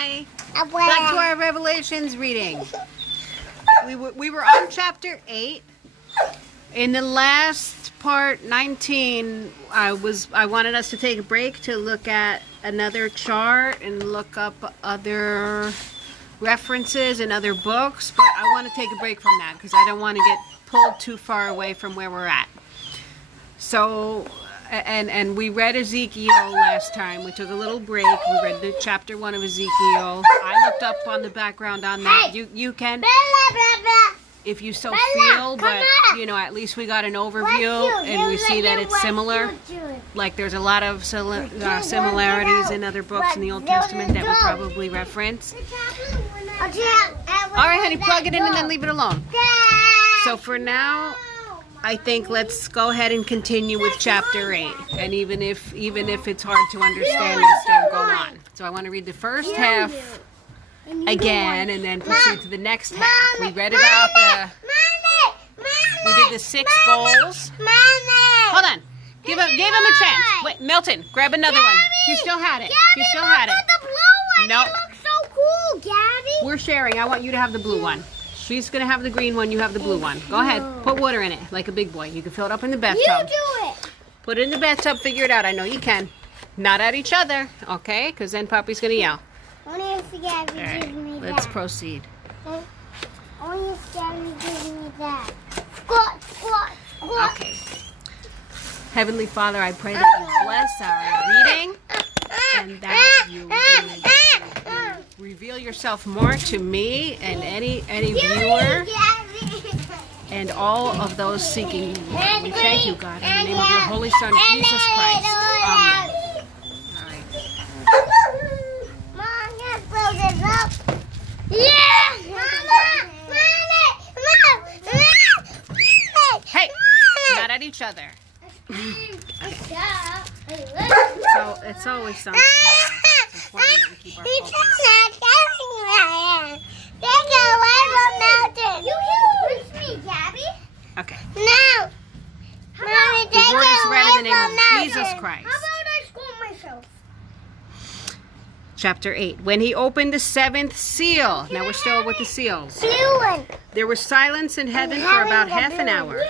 Hi. Back to our Revelations reading. We were on chapter 8. In the last part, 19, I wanted us to take a break to look at another chart and look up other references in other books, but I want to take a break from that because I don't want to get pulled too far away from where we're at. So, and we read Ezekiel last time. We took a little break. We read the chapter 1 of Ezekiel. I looked up on the background on that. You can, if you so feel, but you know, at least we got an overview and we see that it's similar. Like there's a lot of similarities in other books in the Old Testament that we'll probably reference. All right, honey, plug it in and then leave it alone. So for now, I think let's go ahead and continue with chapter 8. And even if it's hard to understand, let's don't go on. So I want to read the first half again and then proceed to the next half. We read about we did the 6 bowls. Hold on. Give him a chance. Wait, Milton, grab another one. He still had it. He still had it. The blue one. Nope. It looks so cool, Gabby. We're sharing. I want you to have the blue one. She's going to have the green one. You have the blue one. Go ahead. Put water in it like a big boy. You can fill it up in the bathtub. You do it. Put it in the bathtub. Figure it out. I know you can. Not at each other, okay? Because then Poppy's going to yell. Only if Gabby gives me that. Let's proceed. Only if Gabby gives me that. Squat, squat, squat. Okay. Heavenly Father, I pray that you bless our reading and that you reveal yourself more to me and any viewer and all of those seeking you. We thank you, God, in the name of your Holy Son, Jesus Christ. Amen. All right. Mom, let's blow this up. Yeah! Mama! Hey, not at each other. So it's always something. It's important that we keep our focus. Take away from Mountain. You can push me, Gabby. Okay. No. Mommy, The take word is away read in the name from of Mountain. Jesus Christ. How about I scold myself? Chapter 8. When he opened the 7th seal. Now we're still with the seals. Blue one. There was silence in heaven for about half an hour.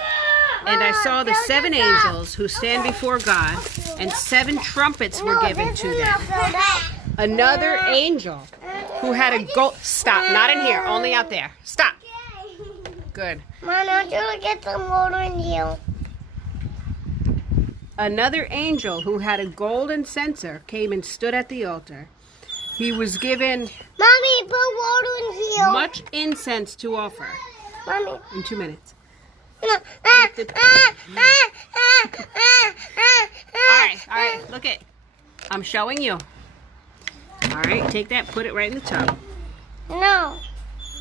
And I saw the 7 angels who stand before God, and 7 trumpets were given to them. Another angel who had a gold... Stop. Not in here. Only out there. Stop. Good. Mom, don't you get some water in here? Another angel who had a golden censer came and stood at the altar. He was given Mommy, put water in here. much incense to offer. Mommy. In 2 minutes. All right, look it. I'm showing you. All right, take that, put it right in the tub. No.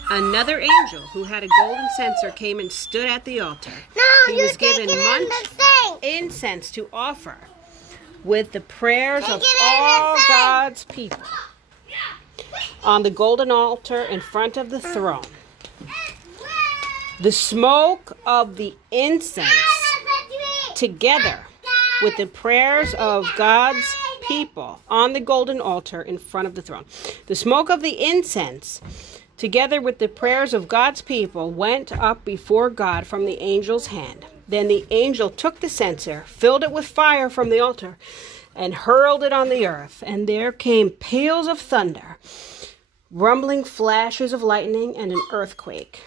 Another angel who had a golden censer came and stood at the altar. No, He was given much much incense to offer with the prayers of Take it in all the thing. God's people on the golden altar in front of the throne. The smoke of the incense together with the prayers of God's people on the golden altar in front of the throne. The smoke of the incense together with the prayers of God's people went up before God from the angel's hand. Then the angel took the censer, filled it with fire from the altar, and hurled it on the earth. And there came peals of thunder, rumbling flashes of lightning, and an earthquake.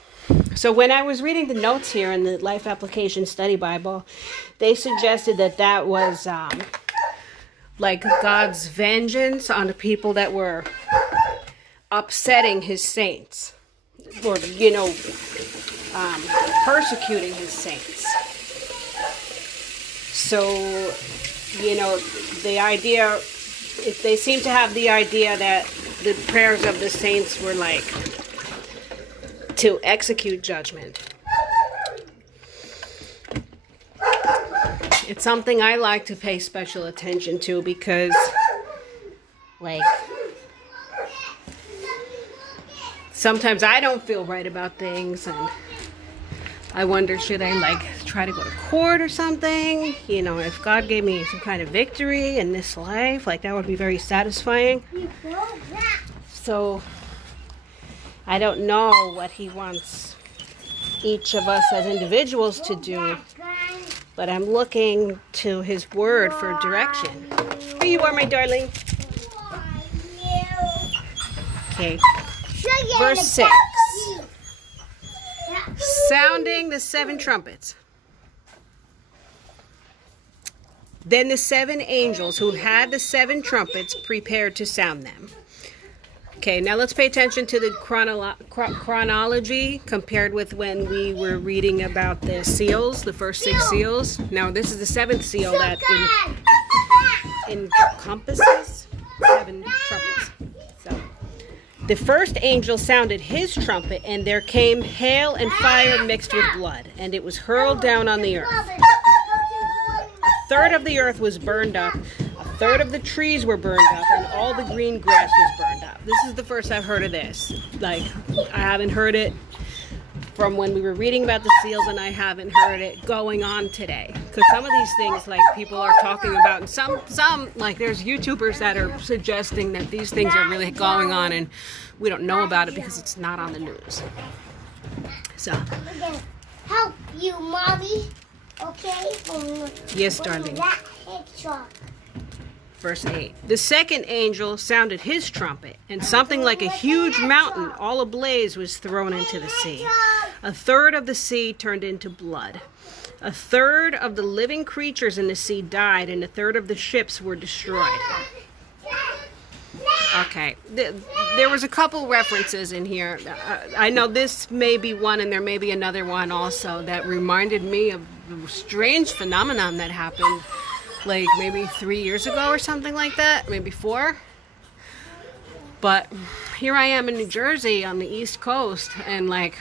So when I was reading the notes here in the Life Application Study Bible, they suggested that was like God's vengeance on the people that were upsetting his saints, or persecuting his saints. So the idea, they seem to have the idea that the prayers of the saints were like to execute judgment. It's something I like to pay special attention to because, like, sometimes I don't feel right about things and I wonder, should I like try to go to court or something? You know, if God gave me some kind of victory in this life, like that would be very satisfying. So I don't know what he wants each of us as individuals to do, but I'm looking to his word for direction. Here you are, my darling. Okay. Verse 6. Sounding the 7 trumpets. Then the 7 angels who had the 7 trumpets prepared to sound them. Okay, now let's pay attention to the chronology compared with when we were reading about the seals, the first 6 seals. Now this is the 7th seal that encompasses 7 trumpets. So, the first angel sounded his trumpet, and there came hail and fire mixed with blood, and it was hurled down on the earth. A third of the earth was burned up, a third of the trees were burned up, and all the green grass was burned up. This is the first I've heard of this. Like, I haven't heard it from when we were reading about the seals, and I haven't heard it going on today. Because some of these things, like, people are talking about, and some, like, there's YouTubers that are suggesting that these things are really going on, and we don't know about it because it's not on the news. So. Help you, Mommy. Okay? Yes, darling. Verse 8. The second angel sounded his trumpet, and something like a huge mountain all ablaze was thrown into the sea. A third of the sea turned into blood. A third of the living creatures in the sea died, and a third of the ships were destroyed. Okay, there was a couple references in here. I know this may be one, and there may be another one also that reminded me of a strange phenomenon that happened like maybe 3 years ago or something like that, maybe 4. But here I am in New Jersey on the East Coast, and like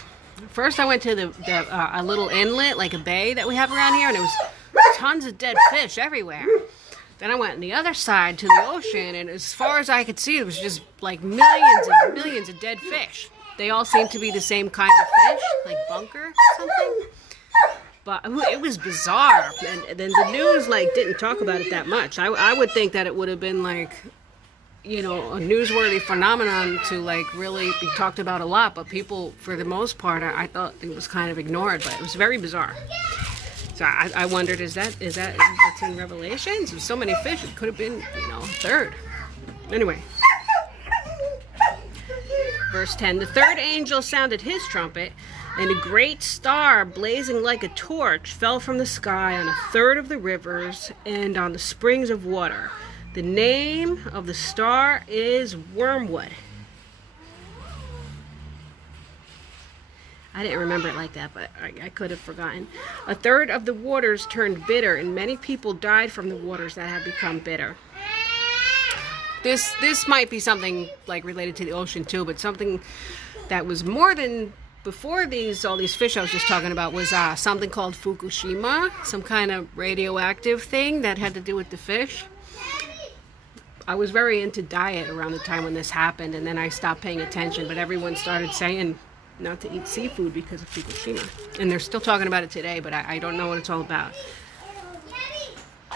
first I went to a little inlet, like a bay that we have around here, and it was tons of dead fish everywhere. Then I went on the other side to the ocean, and as far as I could see, it was just like millions and millions of dead fish. They all seemed to be the same kind of fish, like bunker or something. But it was bizarre, and then the news like didn't talk about it that much. I would think that it would have been like, you know, a newsworthy phenomenon to like really be talked about a lot. But people, for the most part, I thought it was kind of ignored. But it was very bizarre. So I wondered, is that what's in Revelations? There's so many fish, it could have been, you know, a third. Anyway. Verse 10, the third angel sounded his trumpet, and a great star blazing like a torch fell from the sky on a third of the rivers and on the springs of water. The name of the star is Wormwood. I didn't remember it like that, but I could have forgotten. A third of the waters turned bitter, and many people died from the waters that had become bitter. This might be something like related to the ocean too, but something that was more than before all these fish I was just talking about was something called Fukushima, some kind of radioactive thing that had to do with the fish. I was very into diet around the time when this happened, and then I stopped paying attention, but everyone started saying not to eat seafood because of Fukushima. And they're still talking about it today, but I don't know what it's all about.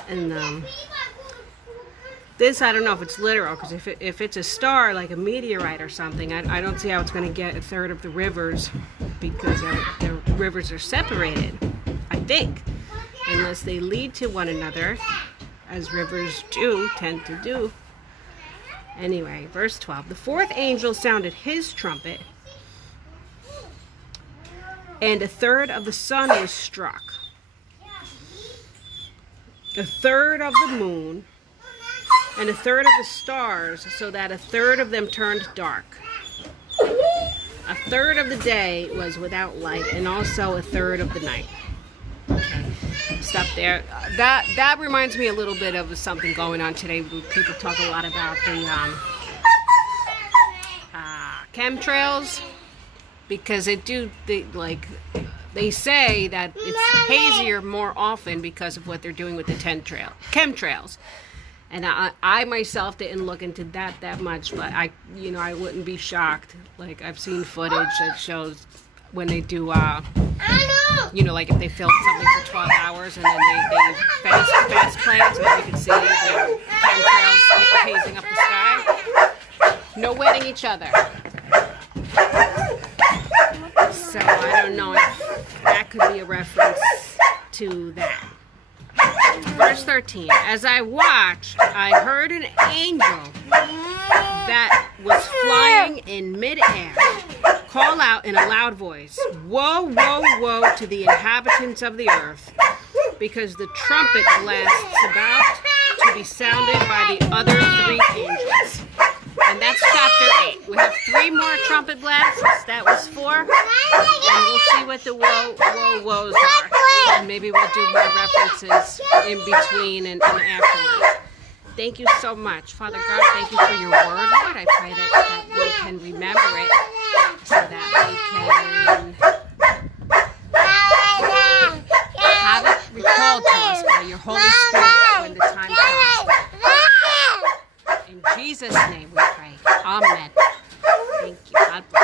And this, I don't know if it's literal, because if it's a star, like a meteorite or something, I don't see how it's going to get a third of the rivers, because the rivers are separated, I think, unless they lead to one another, as rivers tend to do. Anyway, verse 12. The fourth angel sounded his trumpet, and a third of the sun was struck, a third of the moon, and a third of the stars, so that a third of them turned dark. A third of the day was without light, and also a third of the night. Okay, stop there. That reminds me a little bit of something going on today. People talk a lot about the chemtrails, because they say that it's hazier more often because of what they're doing with the chemtrails. And I myself didn't look into that much, but I wouldn't be shocked. Like, I've seen footage that shows when they do, like if they film something for 12 hours and then they fast play it so that you can see the chemtrails hazing up the sky. No wetting each other. So I don't know if that could be a reference to that. Verse 13. As I watched, I heard an angel that was flying in midair call out in a loud voice, "Woe, woe, woe to the inhabitants of the earth, because the trumpet blast is about to be sounded by the other 3 angels." And that's chapter 8. We have 3 more trumpet blasts. That was 4. And we'll see what the woe, woe, woes are. And maybe we'll do more references in between and afterwards. Thank you so much. Father God, thank you for your word, Lord. I pray that we can remember it so that we can have it recalled to us by your Holy Spirit when the time comes. In Jesus' name we pray. Amen. Thank you. God bless.